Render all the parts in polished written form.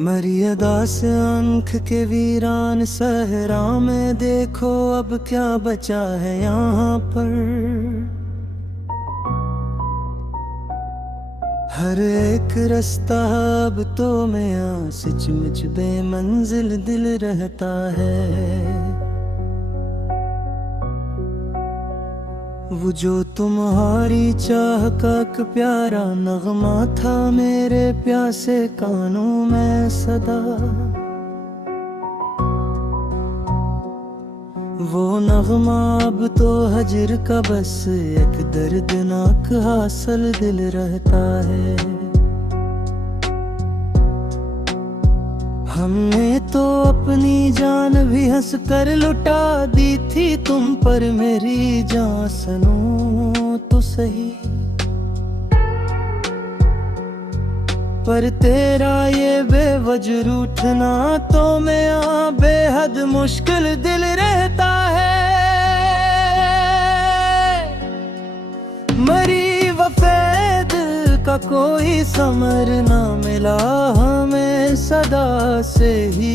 मरी अदा से आंख के वीरान सहरा में देखो अब क्या बचा है यहाँ पर। हर एक रास्ता अब तो मैं सचमुच बेमंजिल दिल रहता है। वो जो तुम्हारी चाह का एक प्यारा नगमा था मेरे प्यासे कानों में सदा, वो नगमा अब तो हजर का बस एक दर्दनाक हासिल दिल रहता है। हमने तो अपनी जान भी हंस कर लुटा दी थी तुम पर, मेरी जान सुनो तो सही। पर तेरा ये बेवजह रूठना तो मैं बेहद मुश्किल दिल रहता है। मरी वफेद का कोई समर ना मिला हमें, सदा से ही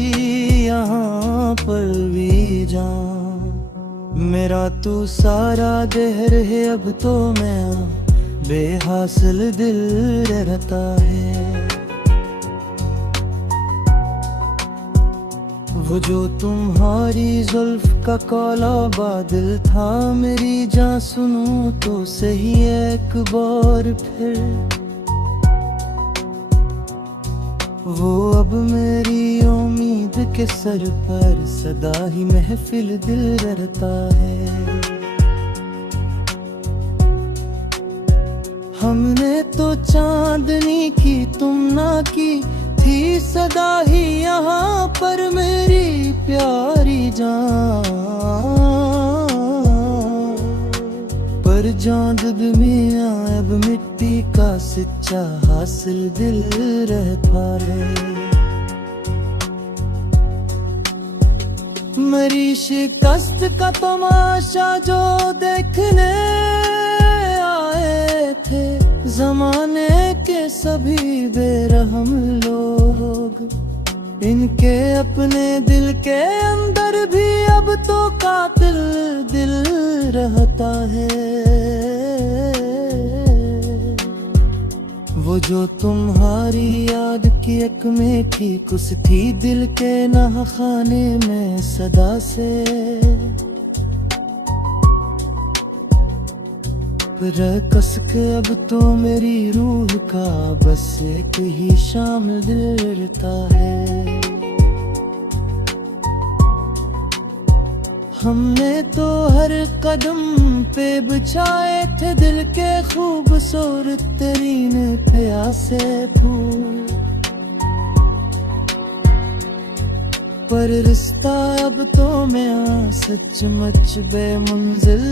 यहाँ पर भी जान। मेरा तू सारा देहर है अब तो मैं बेहासिल दिल रहता है। वो जो तुम्हारी जुल्फ का काला बादल था मेरी जान सुनो तो सही एक बार फिर। वो अब मेरी उम्मीद के सर पर सदा ही महफिल दिल रहता है। हमने तो चांदनी की तुम ना की थी सदा ही यहाँ पर मेरी प्यारी जान। पर चांद भी अब मिट्टी का सच्चा हासिल दिल रहता है। मेरी शिकस्त का तमाशा जो देखने आए थे जमाने के सभी बेरहम लोग, इनके अपने दिल के अंदर भी अब तो कातिल दिल रहता है। वो जो तुम्हारी याद की एक मीठी कुछ थी दिल के नहाखाने में सदा से, कस के अब तो मेरी रूह का बस एक ही शाम दिल रहता है। हमने तो हर कदम पे बिछाए थे दिल के खूबसूरत तरीन प्यासे फूल, पर रिश्ता अब तो मैं सचमुच बेमंजिल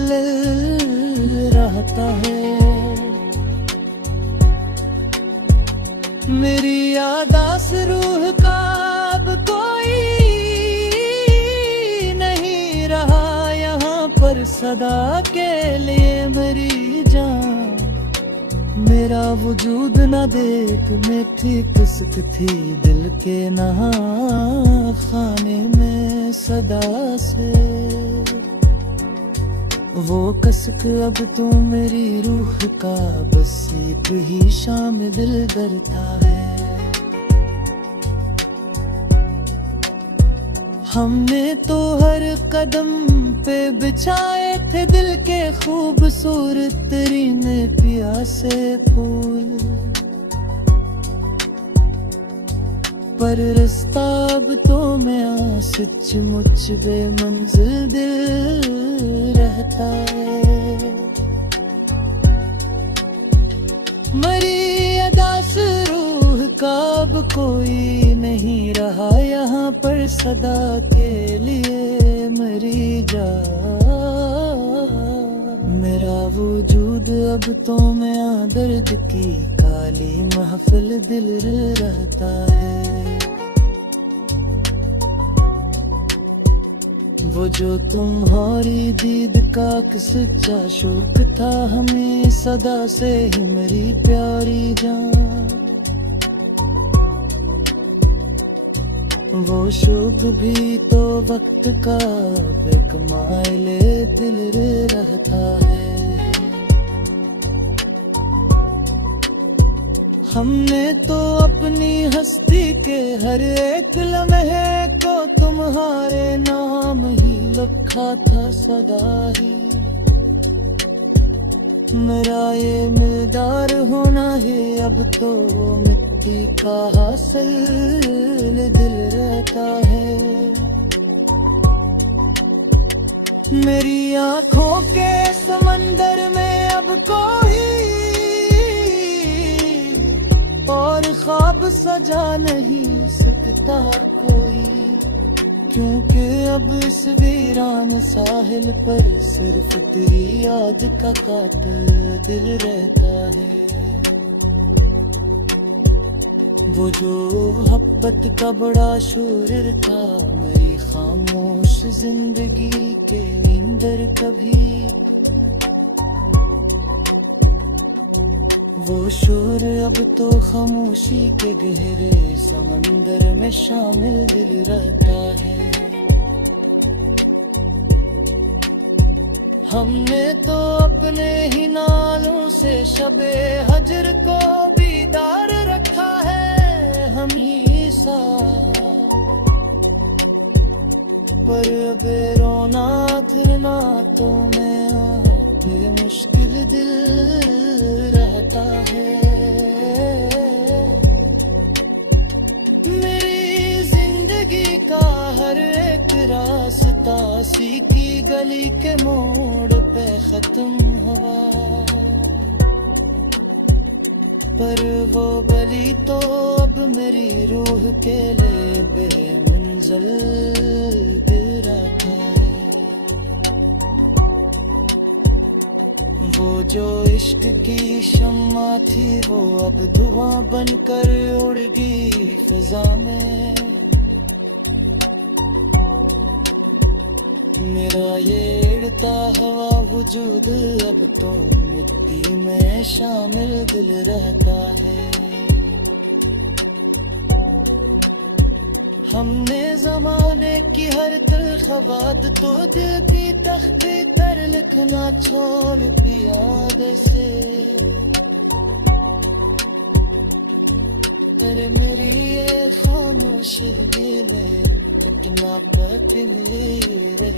रहता है। मेरी यादास रूह का अब कोई नहीं रहा यहाँ पर सदा के लिए मेरी जान। मेरा वजूद न देख मैं थी किस्क थी दिल के नहा खाने में सदा से। वो कसक अब तो मेरी रूह का बस एक ही शाम दिल करता है। हमने तो हर कदम पे बिछाए थे दिल के खूबसूरत तरीन प्यासे फूल, पर रास्ता अब तो मैं सचमुच बेमंजिल दिल रहता है। मरी अदास रूह का अब कोई नहीं रहा यहाँ पर सदा के लिए मेरी जान। मेरा वजूद अब तो मैं दर्द की काली महफिल दिल रहता है। वो जो तुम्हारी दीद का सच्चा शौक था हमें सदा से ही मेरी प्यारी जान। वो शुभ भी तो वक्त का बेकमाले दिल रहता है। हमने तो अपनी हस्ती के हर एक लम्हे को तुम्हारे नाम ही लिखा था सदा ही। मेरा ये मिलदार होना है अब तो मिट्टी का हासिल दिल रहता है। मेरी आंखों के समंदर में अब कोई और ख्वाब सजा नहीं सकता कोई, क्योंकि अब इस वीरान साहिल पर सिर्फ तेरी याद का कातिल दिल रहता है। वो जो मोहब्बत का बड़ा शूर था मेरी खामोश जिंदगी के अंदर कभी, वो शोर अब तो खामोशी के गहरे समंदर में शामिल दिल रहता है। हमने तो अपने ही नालों से शबे हजर को बीदार रखा है हमेशा, पर अब रोना फिरना तो मैं आते मुश्किल दिल रहता है। मेरी जिंदगी का हर एक रास्ता सी की गली के मोड़ पे खत्म हुआ, पर वो गली तो अब मेरी रूह के लिए बेमंजिल दिल रहता है। वो जो इश्क की शम्मा थी वो अब धुआं बनकर उड़ गई फिजा में। मेरा ये उड़ता हवा वजूद अब तो मिट्टी में शामिल दिल रहता है। हमने जमाने की हर तलख बात तो दिल की तख्ती तर लिखना छोड़ दिया जैसे। अरे मेरी ये खामोशी में कितना कठिन रे।